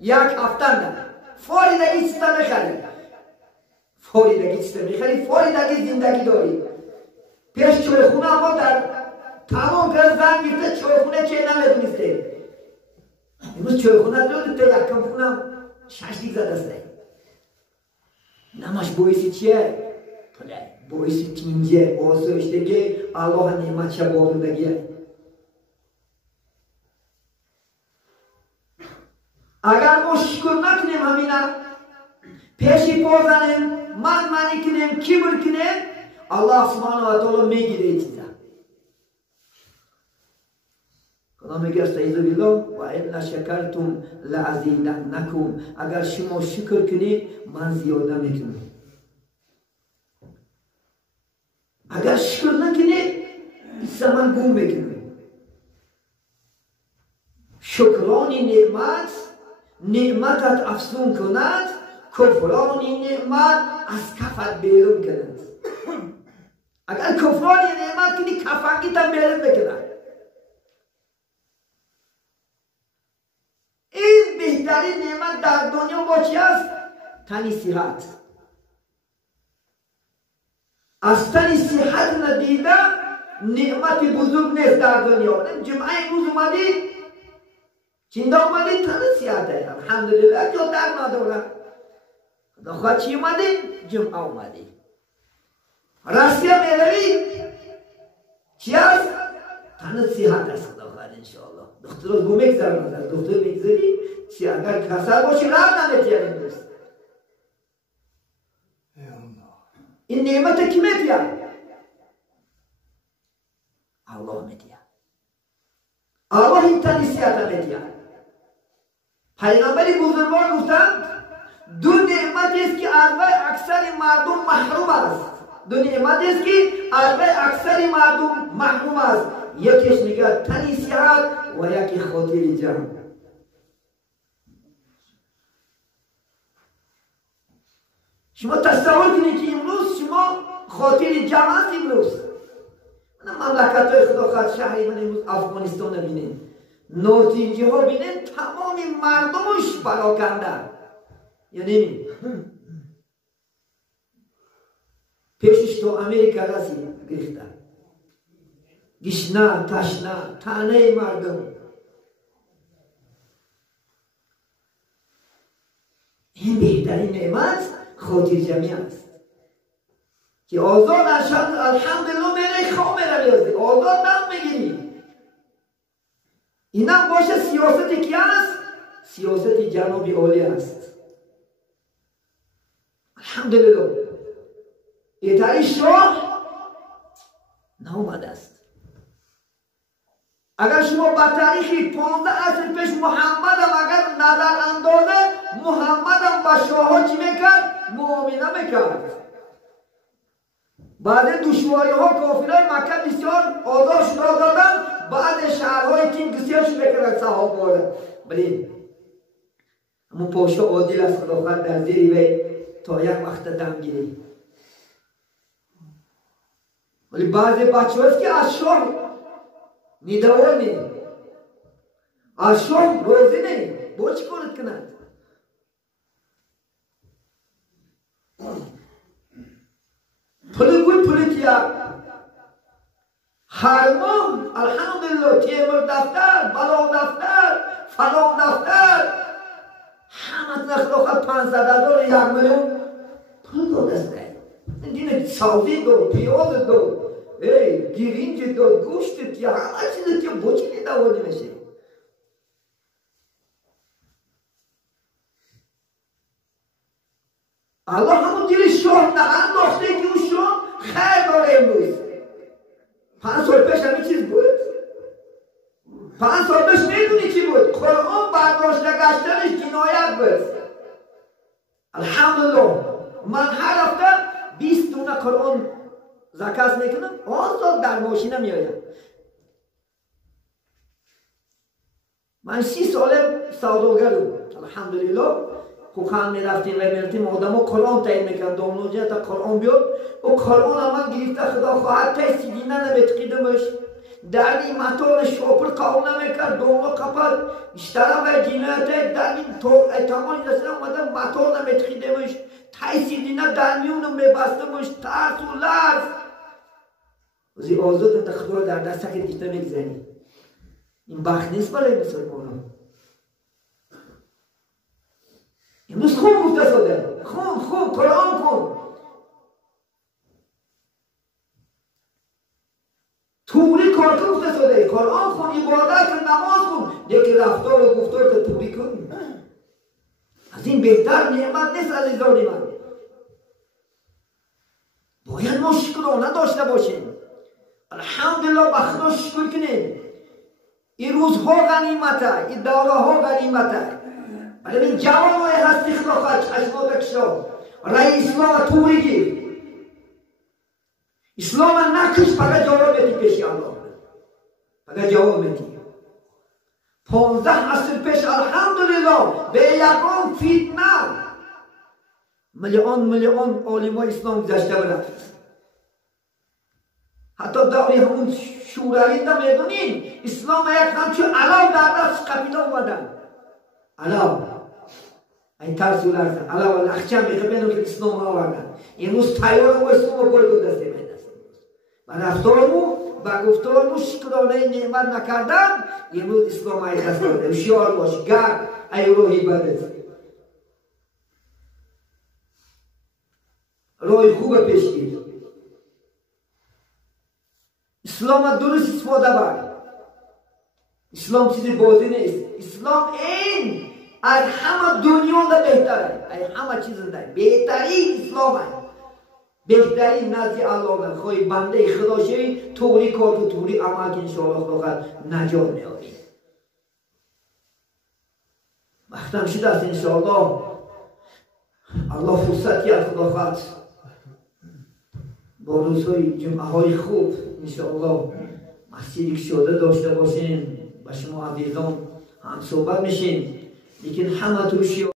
یک هفتن فوری دیگه چیزا میخری فوری دیگه چیزا میخری فوری دیگه زندگی داری پیش چوی خونه ما در تمام کس زن گیفته چوی خونه چه نمیدونسته امروز چوی خونه داری تا یکم خونه ششلیک زده است نماش بایسی چیه؟ بایسی تینجه آسایشتگی الله نعمت شب آوردگیه اگر ما شکر نکنیم همینا پیشی پازنیم منی کنیم کبر کنیم الله سبحانه و تعالی میگیره این چیزا خدا میگه استعیذ بالله و ان شکرتم لازیدنکم اگر شما شکر کنید من زیاده میکنم اگر شکر نکنید ایسا من گم میکنم شکرانی نعمتت افزون کند کفرانی نعمت از کفت بیرون کند اگر کفرانی نعمت کنی کفنگیت بیرون بکند این بهترین نعمت در دنیا با چی است؟ تنی صحت از تنی صحت ندیده نعمت بزرگ نیست در دنیا جمعه امروز اومدی چینده اومدی تنی صحت هست الحمدلله جو در نداره خدا خواهد چی اومدی؟ جمعه اومدی راستی میروی چی هست؟ تنی صحت هست خدا خواهد انشاءالله دختر رو میگذارم از دختر میگذاری چی اگر کسر باشی راه نمیتیم دوست این نعمت کی میتیم؟ الله میتیم الله این تنیسیت میتیم پیغمبری بزرگوار گفتند دو نعمت است که اکثر مردم محروم است دو نعمت است که اکثر مردم محروم است یکیش میگه تنی صحت و یکی خاطر جمع شما تصور کنید که امروز شما خاطر جمع است امروز مملکت های خدا خواهد شهری من امروز افغانستان رو بینید نارتینجی ها بینید تمام مردمش پراکنده یعنی پیشش تو امریکا رسید گرفتن گشنه تشنه تنه مردم این بهترین نعمت خاطر جمعی است که آزاد الحمدلله میره خواه میره بیازده آزاد نم میگیری اینم باشه سیاست کی است؟ سیاست جناب عالی است الحمدلله ایتایی شاه نامده است اگر شما با تاریخی 15 عصر پیش محمد هم اگر نظر اندازه محمد هم با شاه ها چی میکرد؟ مؤمنه میکرد بعد دشواری ها کافرای مکه بسیار آزار شده دادن بعد شهرهای تین گسیار شده کرد صحابه ها بلین اما پاشا عادل است خدا خواهد در زیری وی تا یک وقت دم گیری ولی بعضی بچه هست که از شاه نیدوار نیم از شاه روزی نیم با چی کارت کنند پلگوی پلیتیا هر ماه الحمدلله تیمر دفتر بلا دفتر فلان دفتر همه نخدا خواهد 500,000 1 میلیون پول داد است این دین سازی دو پیاز دو گیرینج دو گوشت یا همه چیز که بچی ندوانی میشه الله همون دل شاه انداخته که اون شاه خیر داره امروز 5 سال پیش همین چیز بود 5 سال پیش میدونی چی بود قرآن برداشت نگشتنش جنایت بود الحمدلله من هر هفته 20 دونه قرآن زکات میکنم آزاد در ماشینم میایم من 30 ساله سوداگرم الحمدلله خوخان میرفتیم و میرفتیم آدم ها قرآن تایید میکرد دامنوجه تا قرآن بیاد و قرآن هم گرفته خدا خواهد تا سیدینه نمیتقیدمش در این مطال شوپر قاول نمیکرد دونو کپد اشترا و جنایت در این تمام جسد اومده مطال نمیتخیدمش تایسیدینه در میونم میبستمش ترس و لرز وزی آزاد تخدور در دسته که دیشته میگذنی این بخت نیست برای مسلمانان امروز خون گفته شده خون قرآن کن توری کار گفته شده قرآن کن عبادت نماز کن لیکن رفتار و گفتار که توری کن از این بهتر نعمت نیست عزیزان من باید ما شکرانه داشته باشیم الحمدلله بخدا شکر کنیم این روزها غنیمته این دوره ها غنیمته ولی این جوان های هستی خلافت چشمات کشا رای اسلام توری گیر اسلام نکش فقط جواب میدی پیش الله فقط جواب میدی 15 عصر پیش الحمدلله به یکان فتنه میلیون علما اسلام گذشته برفت حتی دوری همون شوروی نمیدونین اسلام یک همچون علاو در دست قبیله اومدن علاو این ترس و لرزن علاو لخچه میگه بینو که اسلام آوردن امروز تیار و اسلام رو باید دسته میدن و رفتارمو و گفتارمو شکرانه نعمت نکردن امروز اسلام های دست داده هوشیار باش گرد ای روحی بدت روی خوب پیش گیر اسلام درست استفاده بر اسلام چیزی بازی نیست اسلام این از همه دنیا ده بهتره از همه چیز ده بهترین اسلام هست بهترین نزد الله خواهی بنده خدا شوی طوری کار تو طوری عمل که انشاءالله خدا نجات میابی وقتم شده است انشاءالله الله فرصت کرد خدا خواهد با روزهای جمعه های خوب انشاءالله مسجدی که شده داشته باشیم با شما عزیزان هم صحبت میشیم لیکن همه توشی